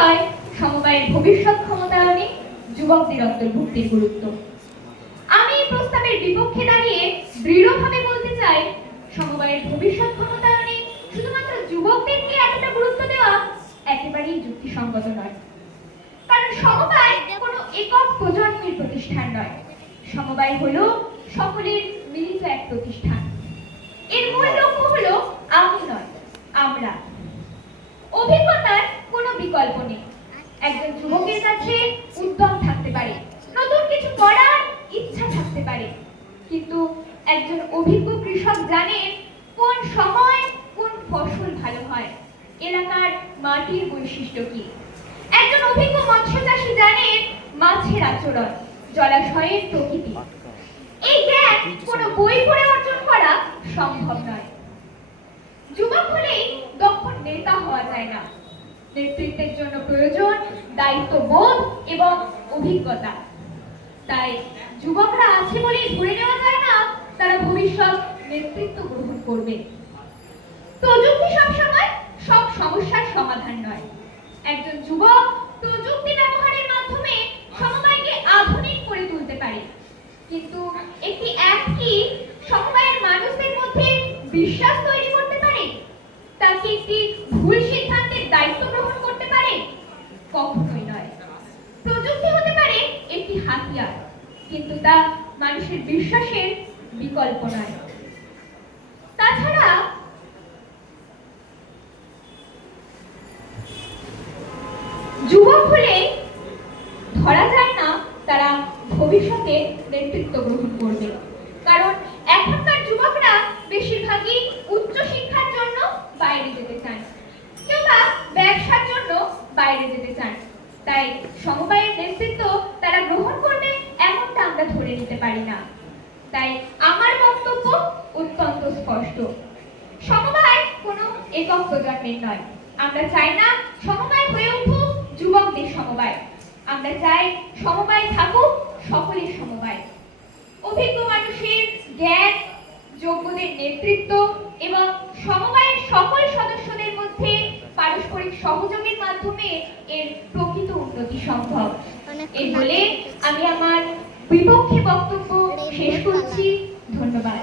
বিষয় সমবায়ের ভবিষ্যৎ ক্ষমতায়নে যুবকদের অন্তর্ভুক্তির গুরুত্ব। আমি এই প্রস্তাবের বিপক্ষে দাঁড়িয়ে দৃঢ়ভাবে বলতে চাই, সমবায়ের ভবিষ্যৎ ক্ষমতায়নে শুধুমাত্র যুবকদেরকে এতটা গুরুত্ব দেওয়া একেবারেই যুক্তিসঙ্গত নয়। কারণ সমবায় কোনো একক প্রজন্মের প্রতিষ্ঠান নয়, সমবায় হলো সকলের মিলিত এক প্রতিষ্ঠান। এর মূল লক্ষ্য হলো আমি নয়, আমরা। অভিজ্ঞতার কোনো বিকল্প নেই। একজন যুবকের কাছে উদ্যম থাকতে পারে, নতুন কিছু করার ইচ্ছা থাকতে পারে, কিন্তু একজন অভিজ্ঞ কৃষক জানেন কোন সময় কোন ফসল ভালো হয়, এলাকার মাটির বৈশিষ্ট্য কি। একজন অভিজ্ঞ মৎস্য চাষী জানেন মাছের আচরণ, জলাশয়ের প্রকৃতি। এই জ্ঞান কোনো বই পড়ে অর্জন করা সম্ভব নয়। যুবক হলেই দক্ষ নেতা হওয়া যায় না। নেতৃত্বের জন্য প্রয়োজন দায়িত্ববোধ এবং অভিজ্ঞতা। তাই যুবকরা আছে বলেই ধরে নেওয়া যায় না তারা ভবিষ্যৎ নেতৃত্ব গ্রহণ করবে। প্রযুক্তি সবসময় সব সমস্যার সমাধান নয়। একজন যুবক প্রযুক্তি ব্যবহারের মাধ্যমে সমবায়কে আধুনিক করে তুলতে পারে, কিন্তু একটি অ্যাপ কি সমবায়ের মানুষদের মধ্যে বিশ্বাস তৈরি করতে পারে? তাকে একটি ভুল সিদ্ধান্তের দায়িত্ব গ্রহণ করতে পারে? কখনোই নয়। প্রযুক্তি হতে পারে একটি হাতিয়ার, কিন্তু তা মানুষের বিশ্বাসের বিকল্প নয়। তাছাড়া যুবক হলে ধরা যায় না তারা ভবিষ্যতে নেতৃত্ব গ্রহণ করবে। কারণ এখনকার যুবকরা বেশিরভাগই উচ্চ শিক্ষার জন্য বাইরে যেতে চান, কেউ বা ব্যবসার জন্য বাইরে যেতে চান। তাই সমবায়ের নেতৃত্ব তারা গ্রহণ করবে এমনটা আমরা ধরে নিতে পারি না। তাই আমার বক্তব্য অত্যন্ত স্পষ্ট, সমবায় কোনো একক প্রজন্মের নয়। আমরা চাই না সমবায় হয়ে উঠুক যুবকদের সমবায়। আমরা চাই সমবায় থাকুক সকলের সমবায়। অভিজ্ঞ মানুষের জ্ঞান, যোগ্যদের নেতৃত্ব এবং সমবায়ের সকল সদস্যদের মধ্যে পারস্পরিক সহযোগের মাধ্যমে এর প্রকৃত উন্নতি সম্ভব। এই বলে আমি আমার বিপক্ষে বক্তব্য শেষ করছি। ধন্যবাদ।